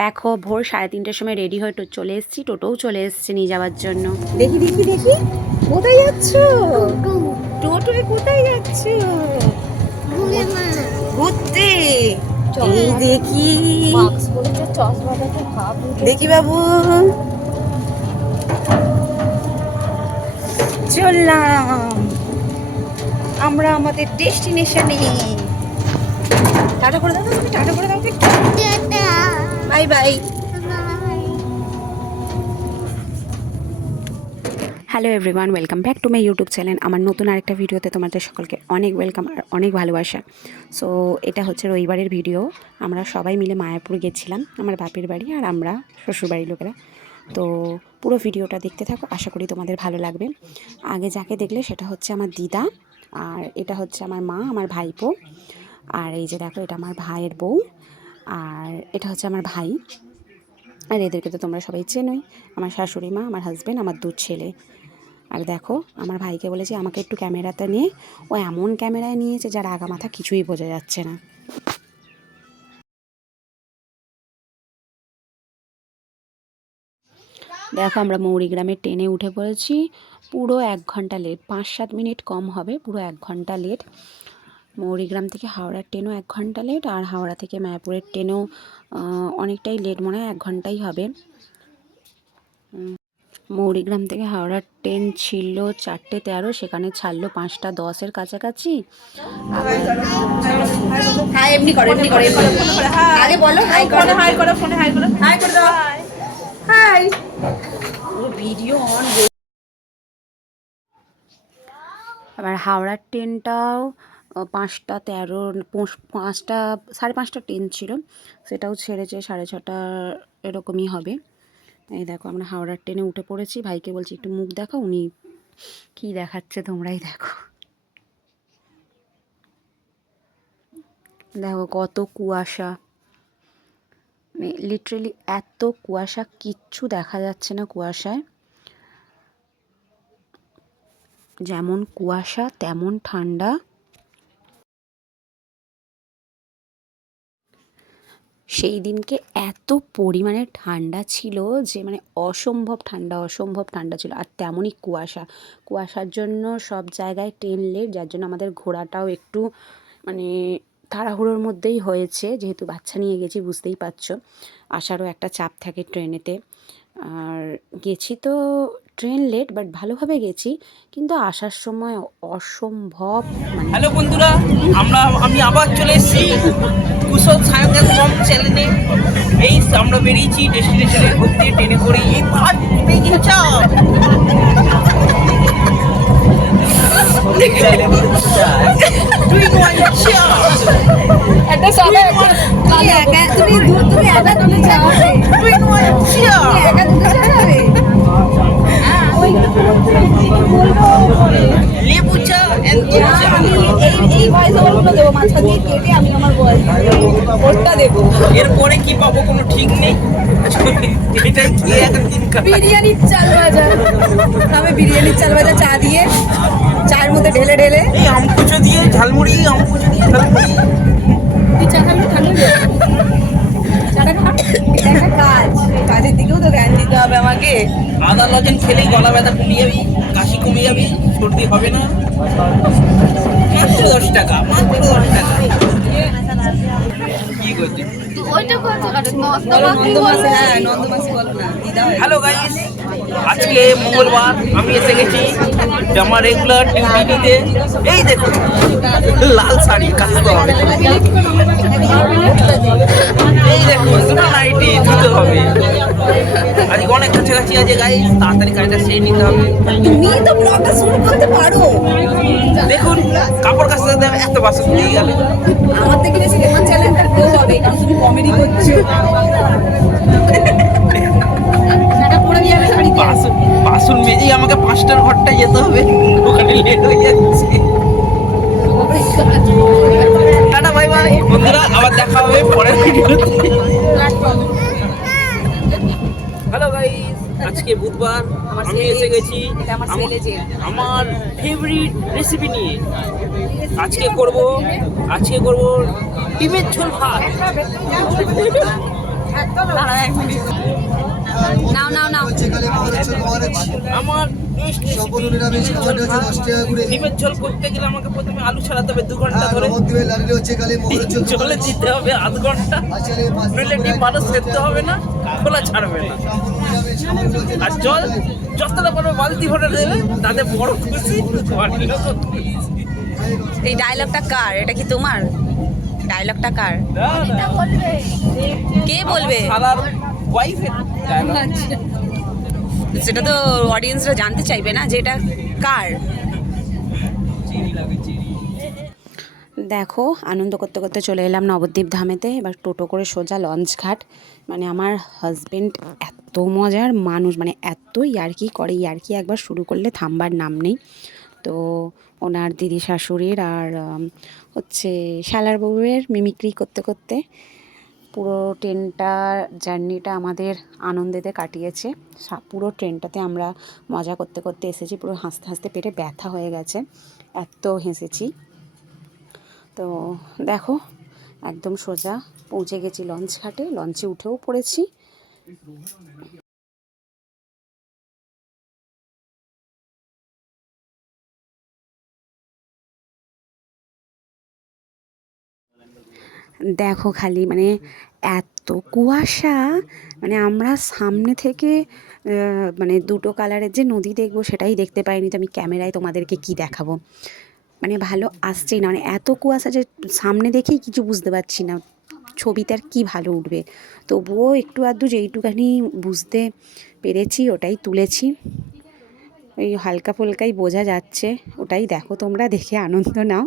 দেখো ভোর 3:30টার সময় রেডি হয়ে চলে এসেছি, টোটোও চলে এসছে নিয়ে যাওয়ার জন্য। দেখি দেখি দেখি কোথায় যাচ্ছো? টোটোয় কোথায় যাচ্ছো? ঘুরতে। এই দেখি দেখি বাবু, চললাম আমরা আমাদের ডেস্টিনেশনে। টাটা করে দাও, তুমি টাটা করে দাও। Bye bye. Hello everyone, welcome back to my YouTube channel. আমার নতুন আরেকটা ভিডিওতে তোমাদের সকলকে অনেক ওয়েলকাম আর অনেক ভালোবাসা। সো এটা হচ্ছে রবিবারের ভিডিও। আমরা সবাই মিলে মায়াপুর গেছিলাম, আমার বাপের বাড়ি আর আমরা শ্বশুরবাড়ির লোকেরা। তো পুরো ভিডিওটা দেখতে থাকো, আশা করি তোমাদের ভালো লাগবে। আগে যাকে দেখলে সেটা হচ্ছে আমার দিদা, আর এটা হচ্ছে আমার মা, আমার ভাইপো, আর এই যে দেখো এটা আমার ভাইয়ের বউ, আর এটা হচ্ছে আমার ভাই। আর এদেরকে তো তোমরা সবাই চেনোই, আমার শাশুড়ি মা, আমার হাজব্যান্ড, আমার 2 ছেলে। আর দেখো আমার ভাইকে বলেছি আমাকে একটু ক্যামেরাটা নিয়ে, ও এমন ক্যামেরায় নিয়েছে যার আগা মাথা কিছুই বোঝা যাচ্ছে না। দেখো আমরা মৌরিগ্রামের ট্রেনে উঠে পড়েছি, পুরো 1 ঘন্টা লেট, 5-7 মিনিট কম হবে, পুরো 1 ঘন্টা লেট। মৌরিগ্রাম থেকে হাওড়ার ট্রেনও 1 ঘন্টা লেট, আর হাওড়া থেকে মায়াপুরের ট্রেনও অনেকটাই লেট, মনে হয় 1 ঘন্টাই হবে। মৌরিগ্রাম থেকে হাওড়ার ট্রেন ছিল 4:13, সেখানে ছাড়লো 5:10-এর কাছাকাছি। হাই এমনি করো, এমনি করো, আগে বলো হাই করো, হাই করো, ফোনে হাই করো, হাই করে দাও, হাই। O video on. আবার হাওড়ার ট্রেনটাও 5:13, 5:30 ট্রেন ছিল, সেটাও ছেড়েছে 6:30 এরকমই হবে। এই দেখো আমরা হাওড়ার ট্রেনে উঠে পড়েছি, ভাইকে বলছি একটু মুখ দেখো, উনি কি দেখাচ্ছে তোমরাই দেখো। দেখো কত কুয়াশা, মানে লিটারেলি এত কুয়াশা, কিচ্ছু দেখা যাচ্ছে না কুয়াশায়। যেমন কুয়াশা তেমন ঠান্ডা। সেই দিনকে এত পরিমাণে ঠান্ডা ছিল যে মানে অসম্ভব ঠান্ডা ছিল, আর তেমনই কুয়াশার জন্য সব জায়গায় ট্রেন লেট, যার জন্য আমাদের ঘোরাটাও একটু মানে তাড়াহুড়োর মধ্যেই হয়েছে, যেহেতু বাচ্চা নিয়ে গেছি বুঝতেই পারছো, আসারও একটা চাপ থাকে ট্রেনেতে। আর গেছি তো ট্রেন লেট, বাট ভালোভাবে গেছি, কিন্তু আসার সময় অসম্ভব মানে। হ্যালো বন্ধুরা, আমি আবার চলে এসেছি কুশল সায়ঙ্কাল কম চ্যানেলে। এই আমরা বেরিয়েছি ডেস্টিনেশনে ঘুরতে, ট্রেনে করে। এই ভাত বেগিন চাপ একটা সবে তুমি একা তুলে যাবে, একা তুলে যাবে। লেবু চা এই ভয়েস ওভারগুলো দেবো, মাঝখান দিয়ে কেটে আমি আমার ভয়েস ওরটা দেবো। এরপরে কি পাবো কোনো ঠিক নেই, এটাই খেয়ে এখন দিন কাটাই। বিরিয়ানির চাল ভাজা, আমি বিরিয়ানির চাল ভাজা চা দিয়ে, চায়ের মধ্যে ঢেলে ঢেলে। এই আমকুচো দিয়ে ঝালমুড়ি, আমকুচো দিয়ে ঝালমুড়ি। তুই চা খাবি? ঠান্ডা চাটা খা, এটা একটা কাজ, কাজের দিকেও তো ধ্যান দিতে হবে আমাকে। আদা লজেন খেলেই গলা ব্যথা কমে যাবি, কাশি কমে যাবি, সর্দি হবে না। মাত্র 10 টাকা, মাত্র 10 টাকা। কি করছিস? হ্যালো গাইস, আজকে মঙ্গলবার, আমি এসে গেছি আমার রেগুলার ডিউটি দিতে। এই দেখো লাল শাড়ি কাচতে হবে, এই দেখো দুটো নাইটি ধুতে হবে। আজকে অনেক কাছাকাছি আছে গাইস, তাড়াতাড়ি কাজটা সেরে নিতে হবে। তুমি তো ব্লগটা শুরু করতে পারো। দেখুন কাপড় কাচতে দেবে, এত বাসন দিয়ে গেল। আমার থেকে বেশি তোমার চ্যানেলটা গ্রো হবে, কারণ তুমি কমেডি করছো। বাসন মেজেই আমাকে 5টার ঘরটায় যেতে হবে, ওখানে লেট হয়ে যাচ্ছে। টাটা বাই বাই বন্ধুরা, আবার দেখা হবে পরের ভিডিওতে। হ্যালো গাইস, আজকে বুধবার, আমি এসে গেছি আমার ফেভারিট রেসিপি নিয়ে। আজকে করব ডিমের ঝোল ভাত। নাও নাও নাও আমার ডিমের ঝোল করতে গেলে আমাকে প্রথমে আলু ছাড়াতে হবে 2 ঘন্টা ধরে, জলে দিতে হবে আধ ঘন্টা, নইলে ডিম ভালো সেদ্ধ হবে না, খোলা ছাড়বে না। আর জল যতটা পারবে বালতি ভরে দেবে, তাতে বড় খুশি। এই ডায়লগটা কার? এটা কি তোমার ডায়লগটা? কার? কে বলবে? শালার ওয়াইফের। সেটা তো অডিয়েন্সরা জানতে চাইবে না যে এটা কার। দেখো আনন্দ করতে করতে চলে এলাম নবদ্বীপ ধামেতে। এবার টোটো করে সোজা লঞ্চ ঘাট। মানে আমার হাজবেন্ড এত মজার মানুষ, মানে এত ইয়ার্কি করে, ইয়ার্কি একবার শুরু করলে থামবার নাম নেই। তো ওনার দিদি শাশুড়ির আর হচ্ছে শালার বউয়ের মিমিক্রি করতে করতে পুরো জার্নিটা আমাদের আনন্দেতে কাটিয়েছে। পুরো ট্রেনটাতে আমরা মজা করতে করতে এসেছি, পুরো হাসতে হাসতে পেটে ব্যথা হয়ে গেছে, এত হেসেছি। তো দেখো একদম সোজা পৌঁছে গেছি লঞ্চ ঘাটে, লঞ্চে উঠেও পড়েছি। দেখো খালি মানে এত কুয়াশা, মানে আমরা সামনে থেকে মানে দুটো কালারের যে নদী দেখবো সেটাই দেখতে পাইনি। তো আমি ক্যামেরায় তোমাদেরকে কি দেখাবো, মানে ভালো আসছেই না, মানে এত কুয়াশা যে সামনে দেখেই কিছু বুঝতে পারছি না, ছবিতে আর কী ভালো উঠবে। তবুও একটু আধটু যেইটুখানি বুঝতে পেরেছি ওটাই তুলেছি, ওই হালকা ফুলকাই বোঝা যাচ্ছে, ওটাই দেখো তোমরা, দেখে আনন্দ নাও,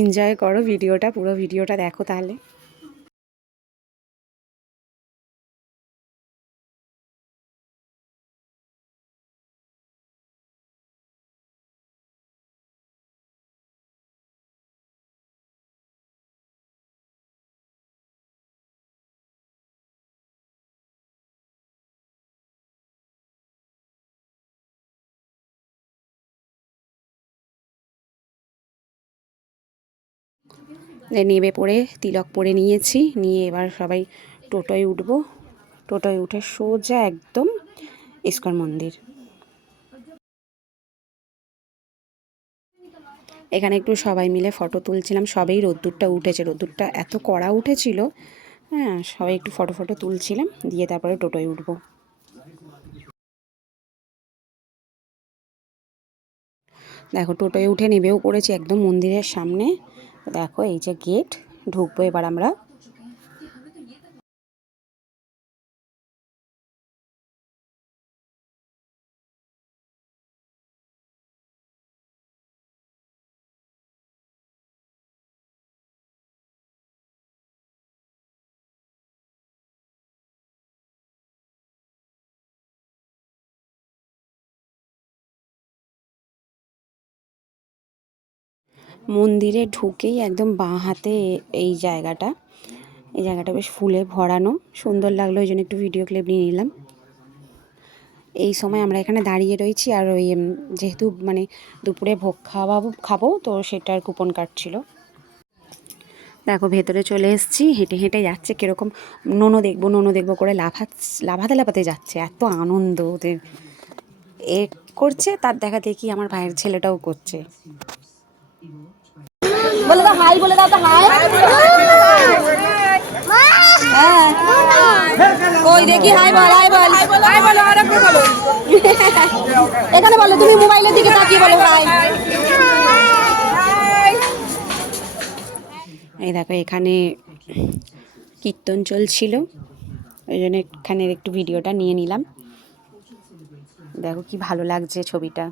এনজয় করো ভিডিওটা, পুরো ভিডিওটা দেখো তাহলে। নেমে পড়ে তিলক পরে নিয়েছি, নিয়ে এবার সবাই টোটোয় উঠবো। টোটোয় উঠে সোজা একদম ইস্কন মন্দির। এখানে একটু সবাই মিলে ফটো তুলছিলাম, সবেই রোদ্দুরটা উঠেছে, রোদ্দুরটা এত কড়া উঠেছিল, হ্যাঁ সবাই একটু ফটো তুলছিলাম, দিয়ে তারপরে টোটোয় উঠবো। দেখো টোটোয় উঠে নেবেও পড়েছি একদম মন্দিরের সামনে। দেখো এই যে গেট, ঢুকবো এবার আমরা। মন্দিরে ঢুকেই একদম বাঁ হাতে এই জায়গাটা, এই জায়গাটা বেশ ফুলে ভরানো, সুন্দর লাগলো, ওই জন্য একটু ভিডিও ক্লিপ নিয়ে নিলাম। এই সময় আমরা এখানে দাঁড়িয়ে রয়েছি, আর ওই যেহেতু মানে দুপুরে ভোগ খাবো তো সেটার কুপন কাটছিল। দেখো ভেতরে চলে এসেছি, হেঁটে হেঁটে যাচ্ছে, কীরকম নোনো দেখবো করে লাফাতে যাচ্ছে, এত আনন্দ ওদের এ করছে, তার দেখা দেখি আমার ভাইয়ের ছেলেটাও করছে। বলে দাও হাই, বলে দাও তো হাই। হ্যাঁ কই দেখি, হাই বল, হাই বল, হাই বলো, আর একবার বলো, এখানে বলো, তুমি মোবাইলের দিকে তাকিয়ে বলো হাই। এই দেখো এখানে কীর্তন চলছিল, ওই জন্য এখানের একটু ভিডিওটা নিয়ে নিলাম। দেখো কি ভালো লাগছে ছবিটা।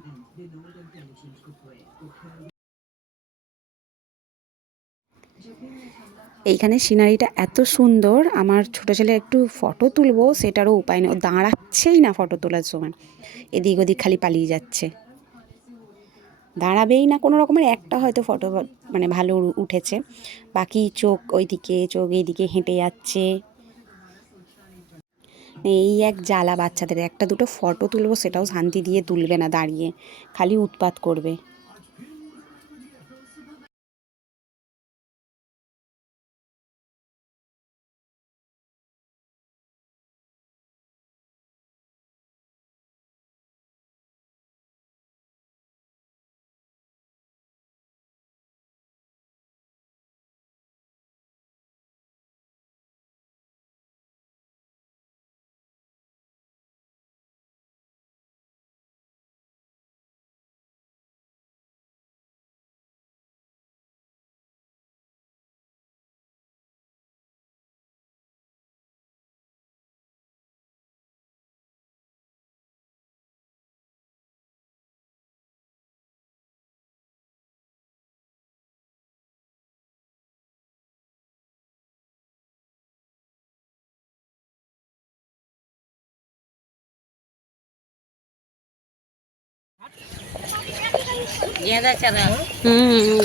এইখানে সিনারিটা এত সুন্দর, আমার ছোটো ছেলে একটু ফটো তুলবো সেটারও উপায় নেই, ও দাঁড়াচ্ছেই না ফটো তোলার সময়, এদিক ওদিক খালি পালিয়ে যাচ্ছে, দাঁড়াবেই না। কোনো রকমের একটা হয়তো ফটো মানে ভালো উঠেছে, বাকি চোখ ওইদিকে, চোখ এইদিকে হেঁটে যাচ্ছে। এই এক জ্বালা বাচ্চাদের, একটা দুটো ফটো তুলবো সেটাও শান্তি দিয়ে তুলবে না, দাঁড়িয়ে খালি উৎপাত করবে।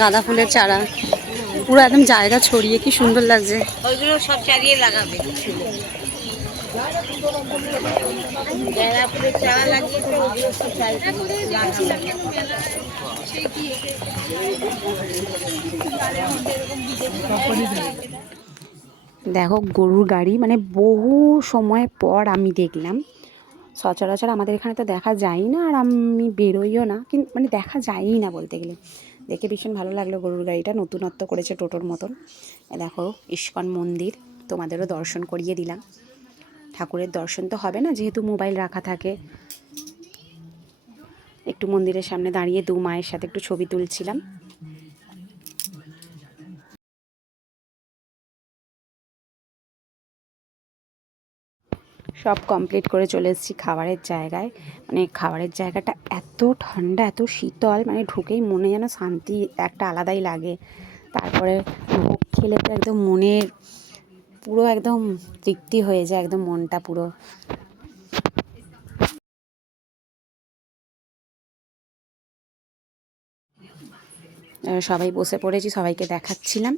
গাঁদা ফুলের চারা পুরো একদম জায়গা ছড়িয়ে কি সুন্দর লাগছে। ওইগুলো সব চালিয়ে লাগাবে। গাঁদা ফুলের চারা লাগিয়েছে, ওইগুলো সব লাগাবে। দেখো গরুর গাড়ি, মানে বহু সময় পর আমি দেখলাম। সচরাচর আমাদের এখানে তো দেখা যায় না, আর আমি বেরোইও না, কিন্তু মানে দেখা যায়ই না বলতে গেলে। দেখে ভীষণ ভালো লাগলো গরুর গাড়িটা, নতুনত্ব করেছে টোটোর মতন। দেখো ইস্কন মন্দির, তোমাদেরও দর্শন করিয়ে দিলাম। ঠাকুরের দর্শন তো হবে না যেহেতু মোবাইল রাখা থাকে। একটু মন্দিরের সামনে দাঁড়িয়ে দু মায়ের সাথে একটু ছবি তুলছিলাম। সব কমপ্লিট করে চলে এসেছি খাবারের জায়গায়। মানে খাবারের জায়গাটা এত ঠান্ডা, এত শীতল, মানে ঢুকেই মনে যেন শান্তি একটা আলাদাই লাগে। তারপরে ভোগ খেলে তো একদম মনের পুরো একদম তৃপ্তি হয়ে যায়, একদম মনটা পুরো। সবাই বসে পড়েছি, সবাইকে দেখাচ্ছিলাম।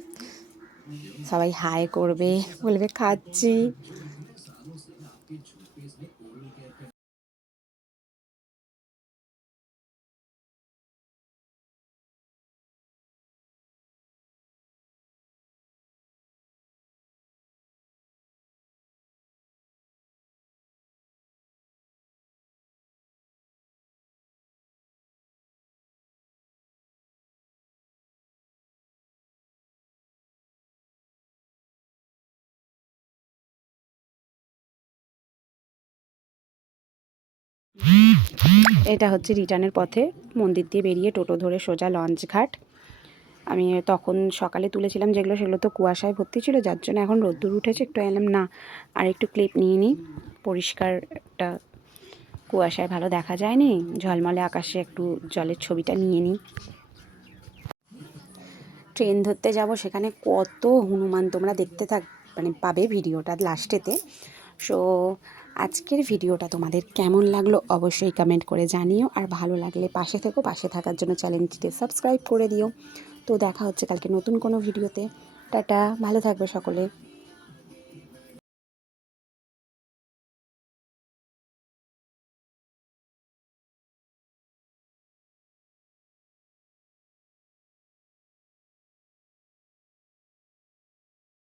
সবাই হাই করবে, বলবে খাচ্ছি। এটা হচ্ছে রিটার্নের পথে মন্দির দিয়ে বেরিয়ে টোটো ধরে সোজা লঞ্চ ঘাট। আমি তখন সকালে তুলেছিলাম যেগুলো, সেগুলো তো কুয়াশায় ভর্তি ছিল, যার জন্য এখন রোদ্দুর উঠেছে। একটু এলাম না আর একটু ক্লিপ নিয়ে নিই, পরিষ্কার একটা কুয়াশায় ভালো দেখা যায়নি, ঝলমলে আকাশে একটু জলের ছবিটা নিয়ে নিই। ট্রেন ধরতে যাব, সেখানে কত হনুমান তোমরা দেখতে মানে পাবে ভিডিওটা লাস্টেতে। সো আজকের ভিডিওটা তোমাদের কেমন লাগলো অবশ্যই কমেন্ট করে জানিও, আর ভালো লাগলে পাশে থেকো, পাশে থাকার জন্য চ্যানেলটিতে সাবস্ক্রাইব করে দিও। তো দেখা হচ্ছে কালকে নতুন কোনো ভিডিওতে। টাটা, ভালো থাকবে সকলে।